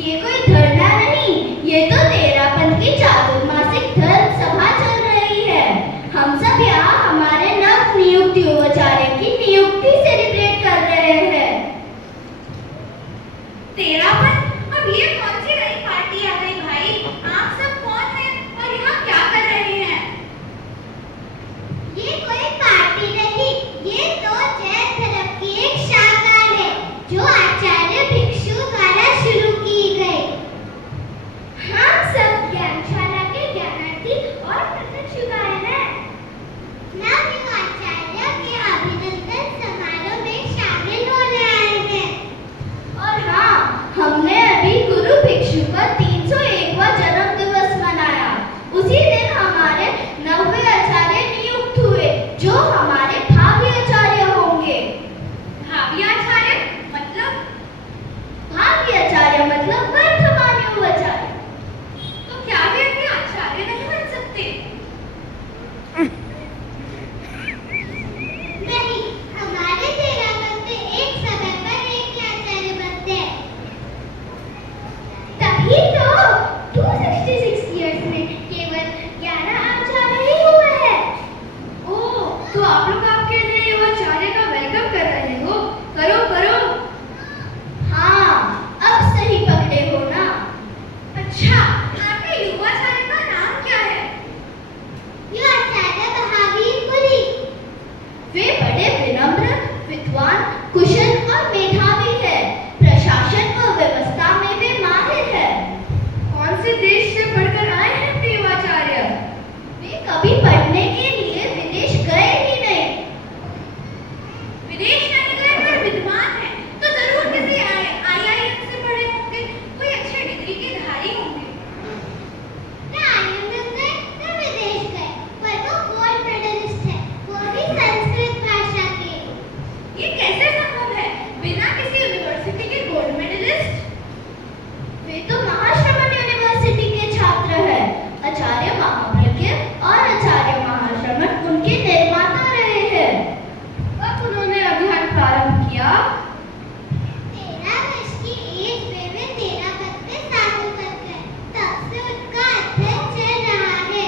ये कोई धरना नहीं, ये तो तेरापंथ की चातुर्मासिक धर्म सभा चल रही है। हम सब यहाँ हमारे नव नियुक्त युवाचार्य की नियुक्ति सेलिब्रेट कर रहे हैं। तेरापंथ? अब ये कौन सी नई पार्टी आ गई भाई? आप सब कौन हैं और यहाँ क्या कर रहे हैं? ये कोई पार्टी नहीं, ये तो जैन धर्म की एक शाखा है जो आचार्य भिक्षु द्वारा शुरू की गई। हम सब ज्ञानशाला के ज्ञानार्थी और प्रशिक्षुकाएं हैं। नव आचार्य के अभिनंदन समारोह में शामिल होने आए हैं। और हाँ, हमने अभी गुरु भिक्षु का 301वां जन्म दिवस मनाया। उसी दिन हमारे नवे आचार्य नियुक्त हुए जो हमारे भावी आचार्य होंगे। भावी आचार्य मतलब? भावी आचार्य मतलब वर्तमान युवाचार्य। तो क्या वे अपने आचार्य नहीं बन सकते? नहीं, हमारे तेरापंथ में एक समय पर एक ही आचार्य बनते हैं। तभी तो 266 इयर्स में केवल 11 आचार्य ही हुए हैं। ओह, तो आप लोग आपके नए युवाचार्य का वेलकम कर रहे हो? करो करो। हाँ, अब सही पकड़े हो ना। अच्छा, आपके युवाचार्य का नाम क्या है? ये आचार्य महावीर पुरी। वे बड़े विनम्र, विद्वान, कुशल और मेधावी है। प्रशासन व व्यवस्था में वे माहिर है। कौन से देश से पढ़कर आए हैं अपने युवाचार्य? वे कभी पढ़ने के लिए विदेश गए ही नहीं। विदेश नहीं गए पर विद्वान हैं, तो जरूर किसी IIM से पढ़े होंगे, कोई अच्छे डिग्री के धारी होंगे। न IIM गए न विदेश गए, पर वो गोल्ड मेडलिस्ट है, वो भी संस्कृत भाषा के। ये कैसे संभव है बिना किसी यूनिवर्सिटी के गोल्ड मेडलिस्ट? वे तो महाश्रमण यूनिवर्सिटी के छात्र हैं। आचार्य महाप्रज्ञ और आचार्य महाश्रमण उनके निर्माता रहे हैं। कब उन्होंने अभियान प्रारंभ किया? 13 वर्ष की एज में वे तेरापंथ में शामिल कर गए, तब से उनका अध्ययन चल रहा है।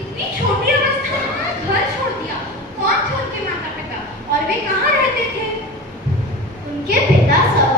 इतनी छोटी अवस्था में उन्होंने घर छोड़ दिया। कौन थे उनके माता पिता और वे कहाँ रहते थे? उनके पिता सब